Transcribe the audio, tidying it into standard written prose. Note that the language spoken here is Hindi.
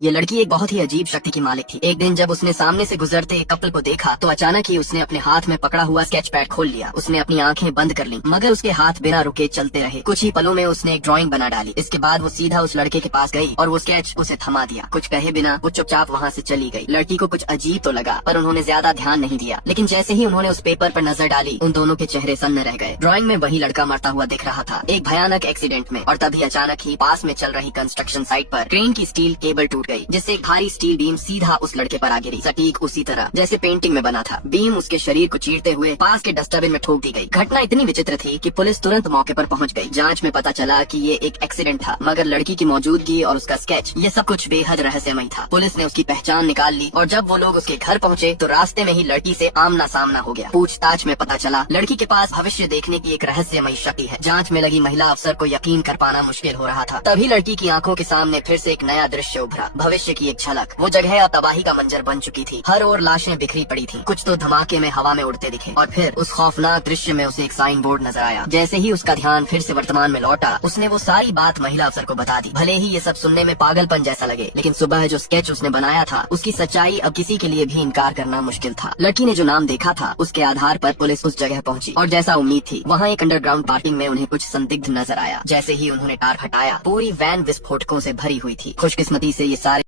ये लड़की एक बहुत ही अजीब शक्ति की मालिक थी। एक दिन जब उसने सामने से गुजरते एक कपल को देखा तो अचानक ही उसने अपने हाथ में पकड़ा हुआ स्केच पैड खोल लिया। उसने अपनी आंखें बंद कर ली मगर उसके हाथ बिना रुके चलते रहे। कुछ ही पलों में उसने एक ड्राइंग बना डाली। इसके बाद वो सीधा उस लड़के के पास गई और वो स्केच उसे थमा दिया। कुछ कहे बिना वो चुपचाप वहाँ से चली गई। लड़की को कुछ अजीब तो लगा पर उन्होंने ज्यादा ध्यान नहीं दिया। लेकिन जैसे ही उन्होंने उस पेपर पर नजर डाली उन दोनों के चेहरे सन्न रह गए। ड्राइंग में वही लड़का मरता हुआ दिख रहा था एक भयानक एक्सीडेंट में। और तभी अचानक ही पास में चल रही कंस्ट्रक्शन साइट पर क्रेन की स्टील केबल टूट गई जिससे एक भारी स्टील बीम सीधा उस लड़के पर आ गिरी, सटीक उसी तरह जैसे पेंटिंग में बना था। बीम उसके शरीर को चीरते हुए पास के डस्टबिन में ठोक दी गई। घटना इतनी विचित्र थी कि पुलिस तुरंत मौके पर पहुंच गई। जांच में पता चला कि ये एक एक्सीडेंट था मगर लड़की की मौजूदगी और उसका स्केच ये सब कुछ बेहद रहस्यमय था। पुलिस ने उसकी पहचान निकाल ली और जब वो लोग उसके घर पहुंचे तो रास्ते में ही लड़की से आमना सामना हो गया। पूछताछ में पता चला लड़की के पास भविष्य देखने की एक रहस्यमयी शक्ति है। जांच में लगी महिला अफसर को यकीन कर पाना मुश्किल हो रहा था। तभी लड़की की आंखों के सामने फिर से एक नया दृश्य उभरा, भविष्य की एक झलक। वो जगह अब तबाही का मंजर बन चुकी थी। हर ओर लाशें बिखरी पड़ी थी, कुछ तो धमाके में हवा में उड़ते दिखे। और फिर उस खौफनाक दृश्य में उसे एक साइन बोर्ड नजर आया। जैसे ही उसका ध्यान फिर से वर्तमान में लौटा उसने वो सारी बात महिला अफसर को बता दी। भले ही ये सब सुनने में पागलपन जैसा लगे लेकिन सुबह जो स्केच उसने बनाया था उसकी सच्चाई अब किसी के लिए भी इनकार करना मुश्किल था। लड़की ने जो नाम देखा था उसके आधार पर पुलिस उस जगह पहुंची और जैसा उम्मीद थी वहाँ एक अंडरग्राउंड पार्किंग में उन्हें कुछ संदिग्ध नजर आया। जैसे ही उन्होंने टार हटाया पूरी वैन विस्फोटकों से भरी हुई थी। खुशकिस्मती से ये सारे